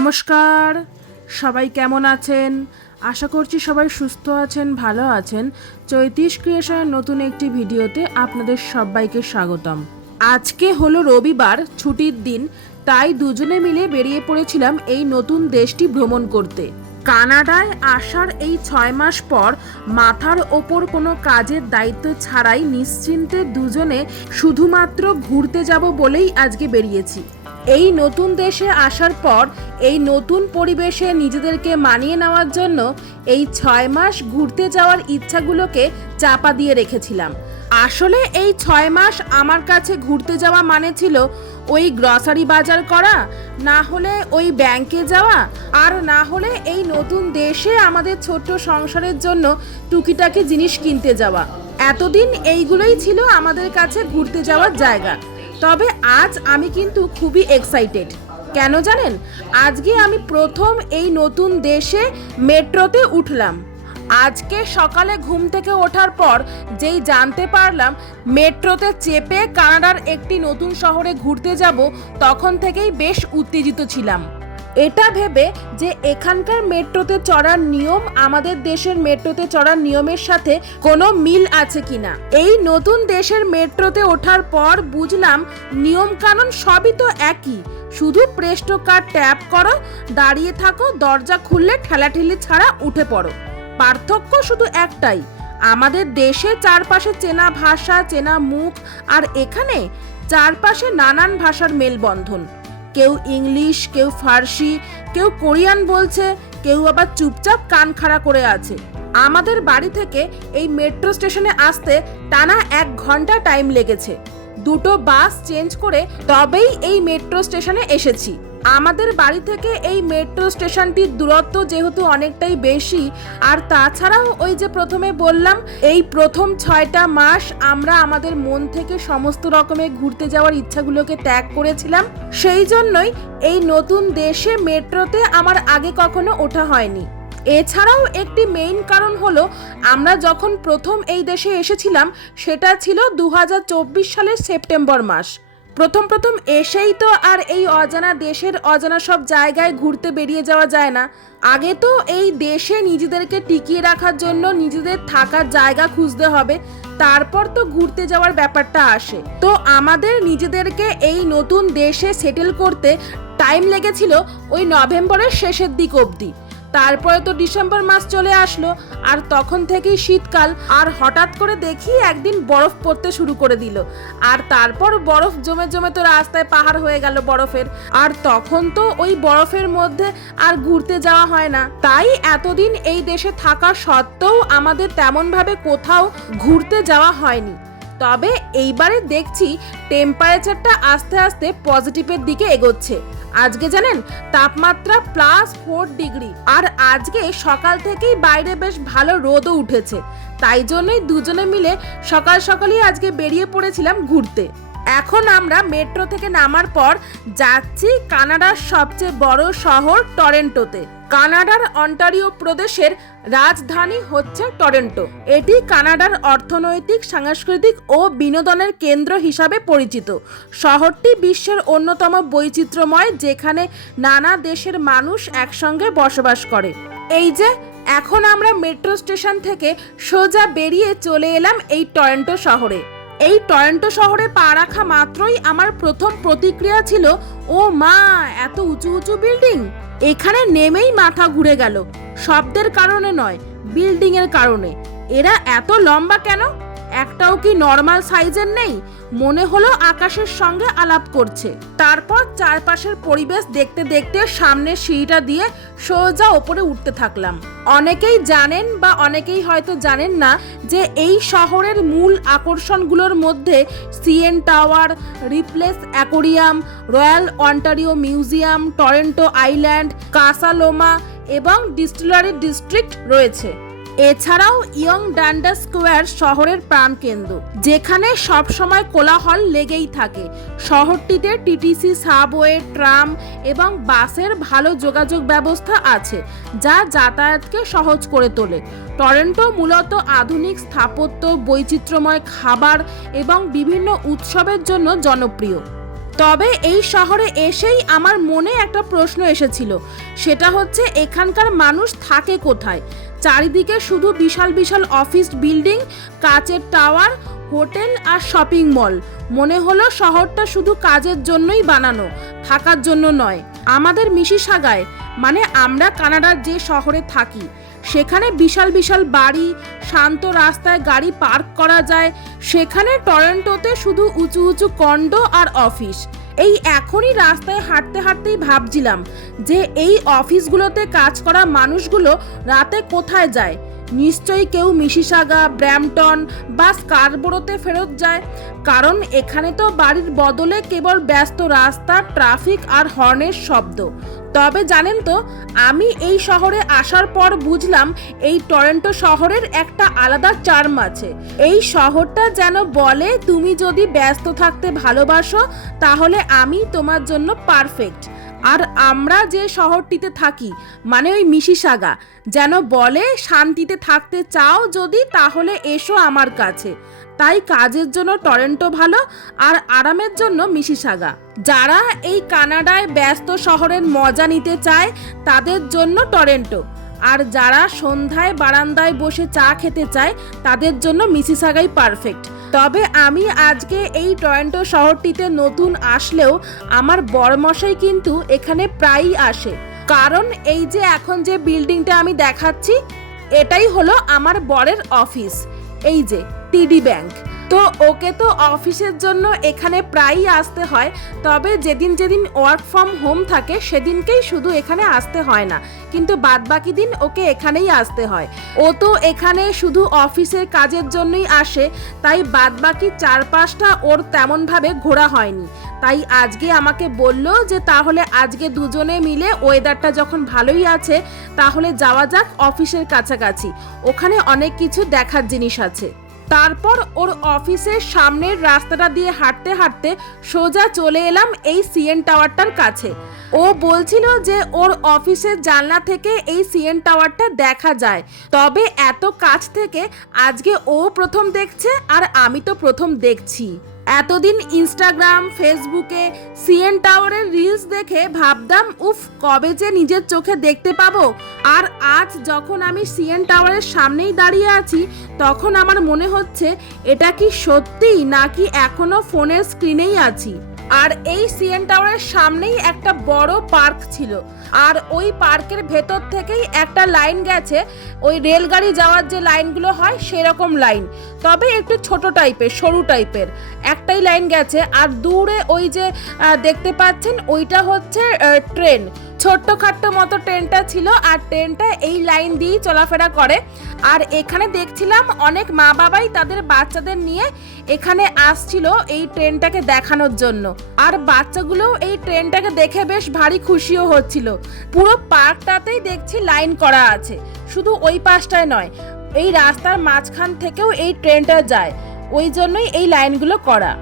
নমস্কার। সবাই কেমন আছেন? আশা করছি সবাই সুস্থ আছেন, ভালো আছেন। চৈতিশ ক্রিয়েশনের নতুন একটি ভিডিওতে আপনাদের সবাইকে স্বাগতম। আজকে হলো রবিবার, ছুটির দিন, তাই দুজনে মিলে বেরিয়ে পড়েছিলাম এই নতুন দেশটি ভ্রমণ করতে। কানাডায় আসার এই ছয় মাস পর মাথার ওপর কোনো কাজের দায়িত্ব ছাড়াই নিশ্চিন্তে দুজনে শুধুমাত্র ঘুরতে যাব বলেই আজকে বেরিয়েছি। এই নতুন দেশে আসার পর এই নতুন পরিবেশে নিজেদেরকে মানিয়ে নেওয়ার জন্য এই ছয় মাস ঘুরতে যাওয়ার ইচ্ছাগুলোকে চাপা দিয়ে রেখেছিলাম। আসলে এই ছয় মাস আমার কাছে ঘুরতে যাওয়া মানে ছিল ওই গ্রসারি বাজার করা, না হলে ওই ব্যাংকে যাওয়া, আর না হলে এই নতুন দেশে আমাদের ছোট্ট সংসারের জন্য টুকিটাকি জিনিস কিনতে যাওয়া। এতদিন এইগুলোই ছিল আমাদের কাছে ঘুরতে যাওয়ার জায়গা। তবে আজ আমি কিন্তু খুবই এক্সাইটেড কেন জানেন? আজকে আমি প্রথম এই নতুন দেশে মেট্রোতে উঠলাম। আজকে সকালে ঘুম থেকে ওঠার পর যেই জানতে পারলাম মেট্রোতে চেপে কানাডার একটি নতুন শহরে ঘুরতে যাব, তখন থেকেই বেশ উত্তেজিত ছিলাম। এটা ভেবে যে এখানকার মেট্রোতে চড়ার নিয়ম আমাদের দেশের মেট্রোতে চড়ার নিয়মের সাথে কোনো মিল আছে কিনা? এই নতুন দেশের মেট্রোতে ওঠার পর বুঝলাম নিয়ম কানুন সবই তো একই। শুধু প্রেস্টো কার্ড ট্যাপ করো, দাঁড়িয়ে থাকো, দরজা খুললে ঠেলাঠেলি ছাড়া উঠে পড়ো। পার্থক্য শুধু একটাই, আমাদের দেশে চারপাশে চেনা ভাষা, চেনা মুখ, আর এখানে চারপাশে নানান ভাষার মেলবন্ধন। কেউ ইংলিশ, কেউ ফার্সি, কেউ কোরিয়ান বলছে, কেউ আবার চুপচাপ কান খাড়া করে আছে। আমাদের বাড়ি থেকে এই মেট্রো স্টেশনে আসতে টানা এক ঘণ্টা টাইম লেগেছে। দুটো বাস চেঞ্জ করে তবেই এই মেট্রো স্টেশনে এসেছি। আমাদের বাড়ি থেকে এই মেট্রো স্টেশনটির দূরত্ব যেহেতু অনেকটাই বেশি, আর তাছাড়াও ওই যে প্রথমে বললাম, এই প্রথম ছয়টা মাস আমরা আমাদের মন থেকে সমস্ত রকমের ঘুরতে যাওয়ার ইচ্ছাগুলোকে ত্যাগ করেছিলাম। সেই জন্যই এই নতুন দেশে মেট্রোতে আমার আগে কখনো ওঠা হয়নি। এছাড়াও একটি মেইন কারণ হলো, আমরা যখন প্রথম এই দেশে এসেছিলাম, সেটা ছিল দু হাজার চব্বিশ সালের সেপ্টেম্বর মাস। প্রথম প্রথম এসেই তো আর এই অজানা দেশের অজানা সব জায়গায় ঘুরতে বেরিয়ে যাওয়া যায় না। আগে তো এই দেশে নিজেদেরকে টিকিয়ে রাখার জন্য নিজেদের থাকার জায়গা খুঁজতে হবে, তারপর তো ঘুরতে যাওয়ার ব্যাপারটা আসে। তো আমাদের নিজেদেরকে এই নতুন দেশে সেটেল করতে টাইম লেগেছিল ওই নভেম্বরের শেষের দিক অবধি। তারপরে তো ডিসেম্বর মাস চলে আসলো, আর তখন থেকেই শীতকাল, আর হঠাৎ করে দেখি একদিন বরফ পড়তে শুরু করে দিল। আর তারপর বরফ জমে জমে তো রাস্তায় পাহাড় হয়ে গেল বরফের। আর তখন তো ওই বরফের মধ্যে আর ঘুরতে যাওয়া হয় না। তাই এতদিন এই দেশে থাকা সত্ত্বেও আমাদের তেমনভাবে কোথাও ঘুরতে যাওয়া হয়নি। তবে এইবারে দেখছি টেম্পারেচারটা আস্তে আস্তে পজিটিভের দিকে এগোচ্ছে। আজকে জানেন, তাপমাত্রা প্লাস ফোর ডিগ্রি আর আজকে সকাল থেকেই বাইরে বেশ ভালো রোদও উঠেছে। তাই জন্যই দুজনে মিলে সকাল সকালই আজকে বেরিয়ে পড়েছিলাম ঘুরতে। এখন আমরা মেট্রো থেকে নামার পর যাচ্ছি কানাডার সবচেয়ে বড় শহর টরেন্টোতে। কানাডার অন্টারিও প্রদেশের রাজধানী হচ্ছে টরেন্টো। এটি কানাডার অর্থনৈতিক, সাংস্কৃতিক ও বিনোদনের কেন্দ্র হিসাবে পরিচিত। শহরটি বিশ্বের অন্যতম বৈচিত্র্যময়, যেখানে নানা দেশের মানুষ একসঙ্গে বসবাস করে। এই যে, এখন আমরা মেট্রো স্টেশন থেকে সোজা বেরিয়ে চলে এলাম এই টরেন্টো শহরে। এই টরেন্টো শহরে পা রাখা মাত্রই আমার প্রথম প্রতিক্রিয়া ছিল ও মা এত উঁচু উঁচু বিল্ডিং? এখানে নেমেই মাথা ঘুরে গেল। শব্দের কারণে নয় বিল্ডিং এর কারণে। এরা এত লম্বা কেন? একটাও কি নর্মাল সাইজের নেই? মনে হলো আকাশের সঙ্গে আলাপ করছে। তারপর চারপাশের পরিবেশ দেখতে দেখতে সামনের সিঁড়িটা দিয়ে সোজা ওপরে উঠতে থাকলাম। অনেকেই জানেন বা অনেকেই হয়তো জানেন না যে এই শহরের মূল আকর্ষণগুলোর মধ্যে CN tower, Ripley's aquarium, royal Ontario museum, Toronto island, Casa Loma এবং ডিস্টিলারি ডিস্ট্রিক্ট রয়েছে। এছাড়াও ইয়ং ডান্ডা স্কোয়ার শহরের প্রাণকেন্দ্র, যেখানে সবসময় কোলাহল লেগেই থাকে। শহরটিতে টিটিসি, সাবওয়ে, ট্রাম এবং বাসের ভালো যোগাযোগ ব্যবস্থা আছে, যা যাতায়াতকে সহজ করে তোলে। টরেন্টো মূলত আধুনিক স্থাপত্য, বৈচিত্র্যময় খাবার এবং বিভিন্ন উৎসবের জন্য জনপ্রিয়। তবে এই শহরে এসেই আমার মনে একটা প্রশ্ন এসেছিল। সেটা হচ্ছে, এখানকার মানুষ থাকে কোথায়? চারিদিকে শুধু বিশাল বিশাল অফিস বিল্ডিং, কাচের টাওয়ার, হোটেল আর শপিং মল। মনে হলো শহরটা শুধু কাজের জন্যই বানানো, থাকার জন্য নয়। আমাদের মিশিসাগায় মানে আমরা কানাডার যে শহরে থাকি সেখানে বিশাল বিশাল বাড়ি, শান্ত রাস্তায় গাড়ি পার্ক করা যায়। সেখানে টরেন্টোতে শুধু উঁচু উঁচু কন্ড আর অফিস। এই এখনই রাস্তায় হাঁটতে হাঁটতেই ভাবছিলাম যে এই অফিসগুলোতে কাজ করা মানুষগুলো রাতে কোথায় যায়? নিশ্চয়ই কেউ মিশিসাগা ব্র্যামটন বা স্কারবোরোতে ফেরত যায়। কারণ এখানে তো বাড়ির বদলে কেবল ব্যস্ত রাস্তা, ট্রাফিক আর হর্নের শব্দ। তবে জানেন তো, আমি এই শহরে আসার পর বুঝলাম এই টরেন্টো শহরের একটা আলাদা চার্ম আছে। এই শহরটা যেন বলে, তুমি যদি ব্যস্ত থাকতে ভালোবাসো, তাহলে আমি তোমার জন্য পারফেক্ট। আর আমরা যে শহরটিতে থাকি মানে ওই মিশিসাগা, যেন বলে শান্তিতে থাকতে চাও যদি, তাহলে এসো আমার কাছে। তাই কাজের জন্য টরেন্টো ভালো, আর আরামের জন্য মিশিসাগা। যারা এই কানাডায় ব্যস্ত শহরের মজা নিতে চায়, তাদের জন্য টরেন্টো। আর যারা সন্ধ্যায় বারান্দায় বসে চা খেতে চায়, তাদের জন্য মিসিসাগাই পারফেক্ট। তবে আমি আজকে এই টরেন্টো শহরটিতে নতুন আসলেও আমার বড়মশাই কিন্তু এখানে প্রায়ই আসে। কারণ এই যে এখন যে বিল্ডিংটা আমি দেখাচ্ছি, এটাই হলো আমার বরের অফিস। এই যে টিডি ব্যাংক। তো ওকে তো অফিসের জন্য এখানে প্রায়ই আসতে হয়, তবে যেদিন যেদিন ওয়ার্ক ফ্রম হোম থাকে সেদিনকেই শুধু এখানে আসতে হয় না, কিন্তু বাদ বাকি দিন ওকে এখানেই আসতে হয়। ও তো এখানে শুধু অফিসের কাজের জন্যই আসে, তাই বাদ বাকি চার পাঁচটা ওর তেমনভাবে ঘোরা হয়নি। তাই আজকে আমাকে বলল যে তাহলে আজকে দুজনে মিলে ওয়েদারটা যখন ভালোই আছে, তাহলে যাওয়া যাক অফিসের কাছাকাছি। ওখানে অনেক কিছু দেখার জিনিস আছে। তারপর ওর অফিসের সামনের রাস্তাটা দিয়ে হাঁটতে হাঁটতে সোজা চলে এলাম এই সিএন টাওয়ারটার কাছে। ও বলছিল যে ওর অফিসের জানলা থেকে এই সিএন টাওয়ারটা দেখা যায়। তবে এত কাছ থেকে আজকে ও প্রথম দেখছে আর আমি তো প্রথম দেখছি। এতদিন ইনস্টাগ্রাম ফেসবুকে সিএন টাওয়ারের রিলস দেখে ভাবতাম, উফ, কবে যে নিজের চোখে দেখতে পাবো। আর আজ যখন আমি সিএন টাওয়ারের সামনেই দাঁড়িয়ে আছি, তখন আমার মনে হচ্ছে, এটা কি সত্যি নাকি এখনও ফোনের স্ক্রিনেই আছি? আর এই সিএন টাওয়ারের সামনেই একটা বড় পার্ক ছিল। আর ওই পার্কের ভেতর থেকেই একটা লাইন গেছে। ওই রেলগাড়ি যাওয়ার যে লাইনগুলো হয়, সেরকম লাইন। তবে একটু ছোট টাইপের, সরু টাইপের একটাই লাইন গেছে। আর দূরে ওই যে দেখতে পাচ্ছেন, ওইটা হচ্ছে ট্রেন। ছোট্ট খাট্ট মতো ট্রেনটা ছিল আর ট্রেনটা এই লাইন দিয়েই চলাফেরা করে। আর এখানে দেখছিলাম অনেক মা বাবাই তাদের বাচ্চাদের নিয়ে এখানে আসছিল এই ট্রেনটাকে দেখানোর জন্য। আর বাচ্চাগুলো এই ট্রেনটাকে দেখে বেশ ভারী খুশিও হচ্ছিল। পুরো পার্কটাতেই দেখছি লাইন করা আছে। শুধু ওই পাশটায় নয়, এই রাস্তার মাঝখান থেকেও এই ট্রেনটা যায়। ওই জন্যই এই লাইনগুলো করা।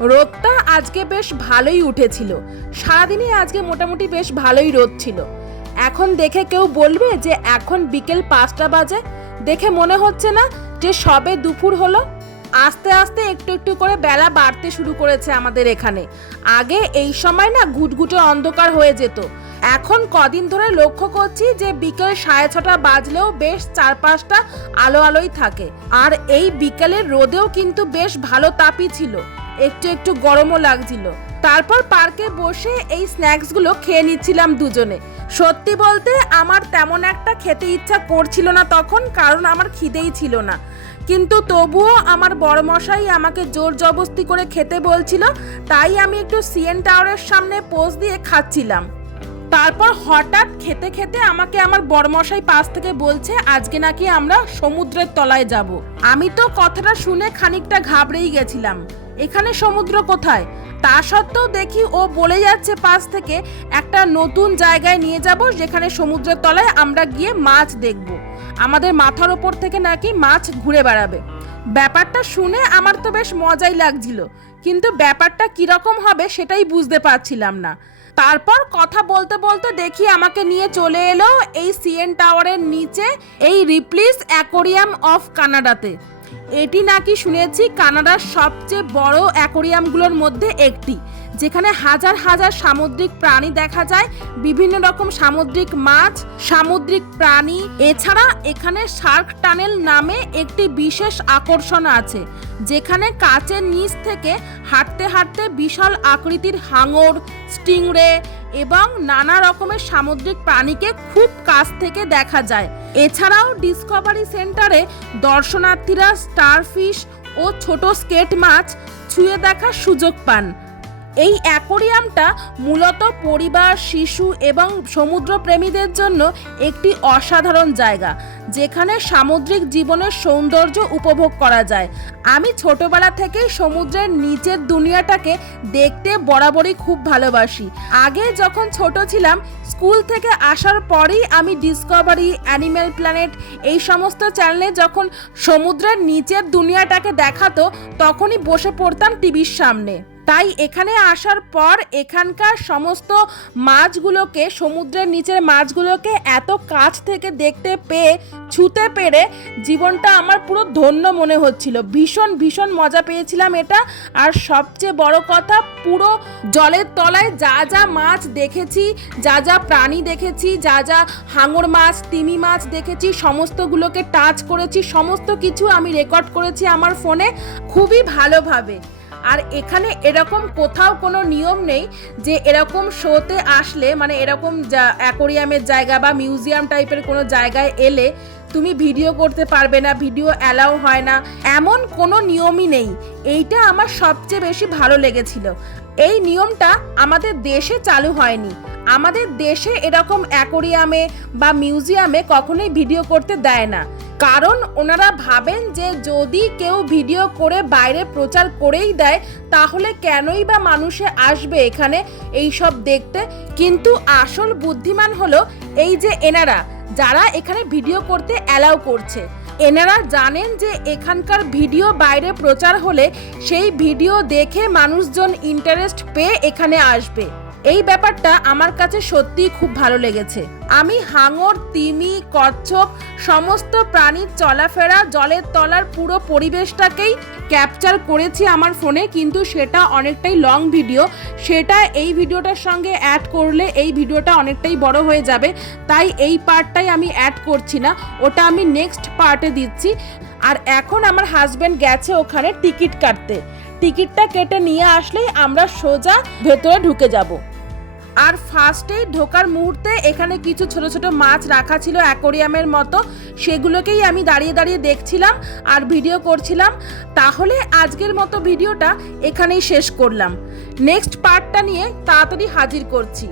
রোদটা আজকে বেশ ভালোই উঠেছিল। সারাদিনই আজকে মোটামুটি বেশ ভালোই রোদ ছিল। এখন দেখে কেউ বলবে যে এখন বিকেল পাঁচটা বাজে, দেখে মনে হচ্ছে না যে সবে দুপুর হলো। আস্তে আস্তে একটু একটু করে বেলা বাড়তে শুরু করেছে আমাদের এখানে। আগে এই সময় না ঘুটঘুটে অন্ধকার হয়ে যেত। এখন কদিন ধরে লক্ষ্য করছি যে বিকেল সাড়ে ছটা বাজলেও বেশ চার পাঁচটা আলো আলোই থাকে। আর এই বিকেলের রোদেও কিন্তু বেশ ভালো তাপই ছিল। একটু একটু গরমও লাগছিল। তারপর পার্কে বসে এই স্ন্যাক্সগুলো খেয়ে নিচ্ছিলাম দুজনে। সত্যি বলতে আমার তেমন একটা খেতে ইচ্ছা করছিল না তখন, কারণ আমার খিদেই ছিল না। কিন্তু তবুও আমার বড় মশাই আমাকে জোর জবস্তি করে খেতে বলছিল, তাই আমি একটু সিএন টাওয়ারের সামনে পোজ দিয়ে খাচ্ছিলাম। তারপর হঠাৎ খেতে খেতে আমাকে আমার বড়মশাই পাশ থেকে বলছে, আজকে নাকি আমরা সমুদ্রের তলায় যাব। আমি তো কথাটা শুনে খানিকটা ঘাবড়েই গেছিলাম। এখানে সমুদ্র কোথায়? তা সত্ত্বেও দেখি ও বলে যাচ্ছে পাশ থেকে একটা নতুন জায়গায় নিয়ে যাব যেখানে সমুদ্রের তলায় আমরা গিয়ে মাছ দেখব। আমাদের মাথার ওপর থেকে নাকি মাছ ঘুরে বেড়াবে। ব্যাপারটা শুনে আমার তো বেশ মজাই লাগছিল, কিন্তু ব্যাপারটা কীরকম হবে সেটাই বুঝতে পারছিলাম না। তারপর কথা বলতে বলতে দেখি আমাকে নিয়ে চলে এলো এই সিএন টাওয়ারের নিচে, এই রিপ্লিস অ্যাকোরিয়াম অফ কানাডাতে। এটি নাকি শুনেছি কানাডার সবচেয়ে বড় অ্যাকোরিয়ামগুলোর মধ্যে একটি, যেখানে হাজার হাজার সামুদ্রিক প্রাণী দেখা যায়, বিভিন্ন রকম সামুদ্রিক মাছ, সামুদ্রিক প্রাণী। এছাড়া এখানে শার্ক টানেল নামে একটি বিশেষ আকর্ষণ আছে, যেখানে কাচের নিচ থেকে হাঁটতে হাঁটতে বিশাল আকৃতির হাঙর স্টিংরে এবং নানা রকমের সামুদ্রিক প্রাণীকে খুব কাছ থেকে দেখা যায়। এছাড়াও ডিসকভারি সেন্টারে দর্শনার্থীরা স্টারফিশ ও ছোট স্কেট মাছ ছুঁয়ে দেখার সুযোগ পান। এই অ্যাকোরিয়ামটা মূলত পরিবার, শিশু এবং সমুদ্রপ্রেমীদের জন্য একটি অসাধারণ জায়গা, যেখানে সামুদ্রিক জীবনের সৌন্দর্য উপভোগ করা যায়। আমি ছোটবেলা থেকেই সমুদ্রের নিচের দুনিয়াটাকে দেখতে বরাবরই খুব ভালোবাসি। আগে যখন ছোট ছিলাম, স্কুল থেকে আসার পরেই আমি ডিসকভারি অ্যানিম্যাল প্ল্যানেট এই সমস্ত চ্যানেলে যখন সমুদ্রের নিচের দুনিয়াটাকে দেখাতো, তখনই বসে পড়তাম টিভির সামনে। তাই এখানে আসার পর এখানকার সমস্ত মাছগুলোকে, সমুদ্রের নিচের মাছগুলোকে এত কাছ থেকে দেখতে পেয়ে, ছুতে পেরে জীবনটা আমার পুরো ধন্য মনে হচ্ছিল। ভীষণ ভীষণ মজা পেয়েছিলাম এটা। আর সবচেয়ে বড় কথা, পুরো জলের তলায় যা যা মাছ দেখেছি, যা যা প্রাণী দেখেছি, যা যা হাঙর মাছ, তিমি মাছ দেখেছি, সমস্তগুলোকে টাচ করেছি, সমস্ত কিছু আমি রেকর্ড করেছি আমার ফোনে খুবই ভালোভাবে। আর এখানে এরকম কোথাও কোনো নিয়ম নেই যে এরকম শোতে আসলে মানে এরকম অ্যাকোরিয়ামের জায়গা বা মিউজিয়াম টাইপের কোনো জায়গায় এলে তুমি ভিডিও করতে পারবে না, ভিডিও অ্যালাউ হয় না। এমন কোনো নিয়মই নেই। এইটা আমার সবচেয়ে বেশি ভালো লেগেছিল। এই নিয়মটা আমাদের দেশে চালু হয়নি। আমাদের দেশে এরকম অ্যাকোরিয়ামে বা মিউজিয়ামে কখনোই ভিডিও করতে দেয় না। কারণ ওনারা ভাবেন যে যদি কেউ ভিডিও করে বাইরে প্রচার করেই দেয়, তাহলে কেনই বা মানুষে আসবে এখানে এই সব দেখতে? কিন্তু আসল বুদ্ধিমান হলো এই যে এনারা, যারা এখানে ভিডিও করতে অ্যালাউ করছে। এনারা জানেন যে এখানকার ভিডিও বাইরে প্রচার হলে সেই ভিডিও দেখে মানুষজন ইন্টারেস্ট পেয়ে এখানে আসবে। এই ব্যাপারটা আমার কাছে সত্যিই খুব ভালো লেগেছে। আমি হাঙর, তিমি, কচ্ছপ সমস্ত প্রাণীর চলাফেরা, জলের তলার পুরো পরিবেশটাকেই ক্যাপচার করেছি আমার ফোনে, কিন্তু সেটা অনেকটাই লং ভিডিও সেটা এই ভিডিওটার সঙ্গে অ্যাড করলে এই ভিডিওটা অনেকটাই বড় হয়ে যাবে, তাই এই পার্টটাই আমি অ্যাড করছি না। ওটা আমি নেক্সট পার্টে দিচ্ছি। আর এখন আমার হাজব্যান্ড গেছে ওখানে টিকিট কাটতে। টিকিটটা কেটে নিয়ে আসলেই আমরা সোজা ভেতরে ঢুকে যাব। আর ফার্স্টে ঢোকার মুহূর্তে এখানে কিছু ছোট ছোট মাছ রাখা ছিল অ্যাকোরিয়ামের মতো। সেগুলোকেই আমি দাঁড়িয়ে দাঁড়িয়ে দেখছিলাম আর ভিডিও করছিলাম। তাহলে আজকের মতো ভিডিওটা এখানেই শেষ করলাম। নেক্সট পার্টটা নিয়ে তাড়াতাড়ি হাজির করছি।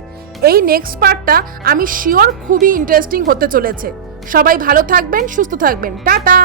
এই নেক্সট পার্টটা আমি শিওর খুবই ইন্টারেস্টিং হতে চলেছে। সবাই ভালো থাকবেন, সুস্থ থাকবেন। টাটা!